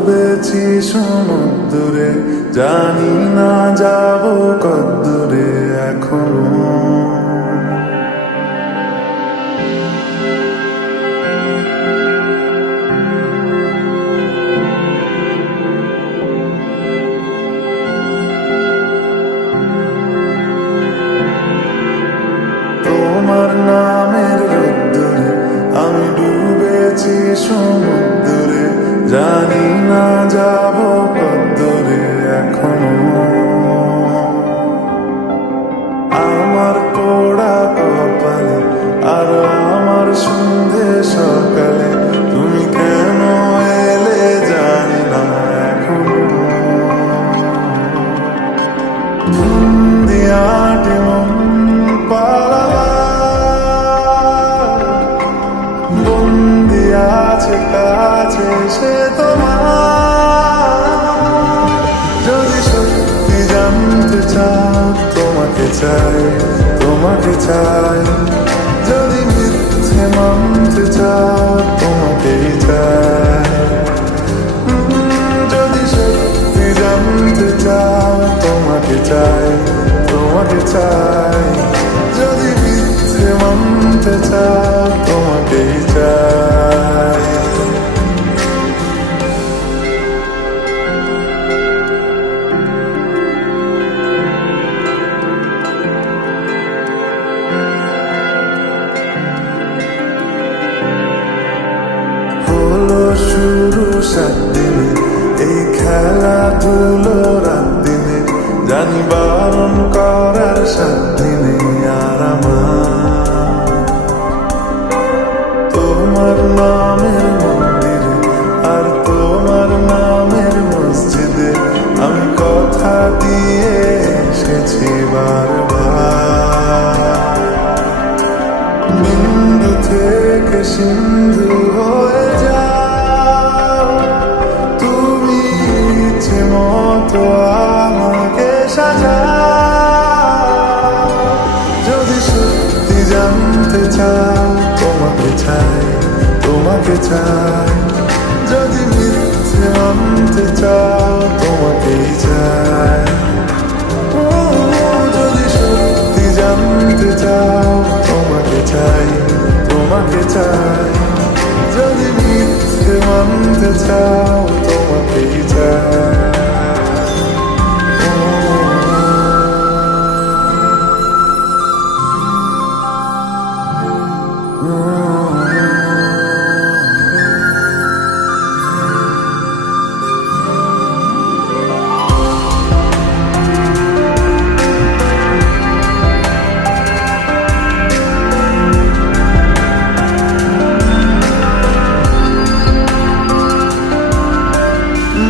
ডুবেছি সমুদ্রে, জানি না যাব কদ্দূরে এখনো। তোমার নামের রোদ্দুরে আমি ডুবেছি সমুদ্রে, জানি না যাব কদ্দূরে এখনো। আমার পোড়া কপালে আর আমার সন্ধে সকালে তুমি কেন এলে জানি না এখনো। বন্দিয়াটে মন পালালা, বন্দি আছে কাছে সে তোমার। যদি সত্যি জানতে চাও তোমাকে চাই, তোমাকে চাই। যদি মিথ্যে মানতে চাও তোমাকেই চাই। যদি সত্যি জানতে চাও তোমাকে চাই, তোমাকে চাই। যদি মিথ্যে মানতে চাও তোমাকেই চাই। হলো শুরু 7 দিনে এই খেলাধুলো রাত দিনে, জানি বারণ করার 7 দিনে আর আমার। তোমার নামের মন্দিরে আর তোমার নামের মসজিদে আমি কথা দিয়ে এসেছি বারবার। বিন্দু থেকে সিন্ধু হয়ে যাও তুমি, ইচ্ছে মতো আমাকে সাজাও। যদি সত্যি জানতে চাও তোমাকে চাই, তোমাকে চাই। যদি মিথ্যে মানতে চাও তোমাকেই চাই। যদি সত্যি জানতে চাও তোমাকে চাই, তোমাকে চাই। যদি মিথ্যে মানতে চাও তোমাকেই চাই।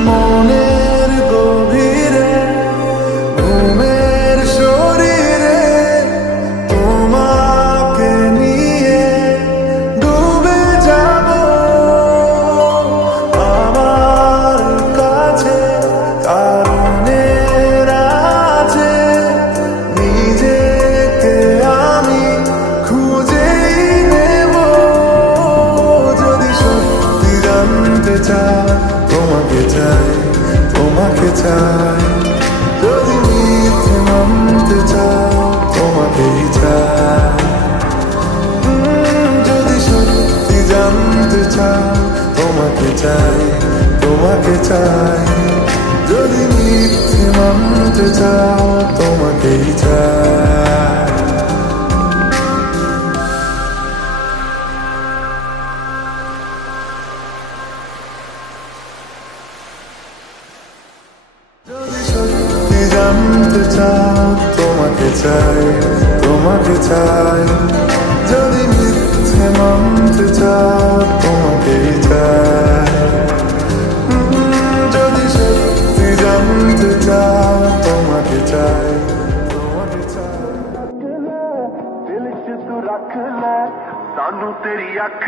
মনের গভীরে ঘুমের শরীরে তোমাকে নিয়ে ডুবে যাব। আমার কাছে কারণের আছে, নিজেকে আমি খুঁজেই নেব। যদি সত্যি জানতে চাও তোমাকে চাই, তোমাকে চাই। যদি মিথ্যে মানতে চাও তোমাকেই চাই। যদি সত্যি জানতে চাও তোমাকে চাই, তোমাকে চাই। যদি মিথ্যে মানতে চাও তোমাকেই চাই। যদি সত্যি জানতে চাও তোমাকে চাই, তোমাকে চাই। যদি মিথ্যে মানতে চাও তোমাকেই চাই। যদি সত্যি জানতে চাও তোমাকে চাই, তোমাকে চাই। दिल च तू रख ले सानू तेरी अख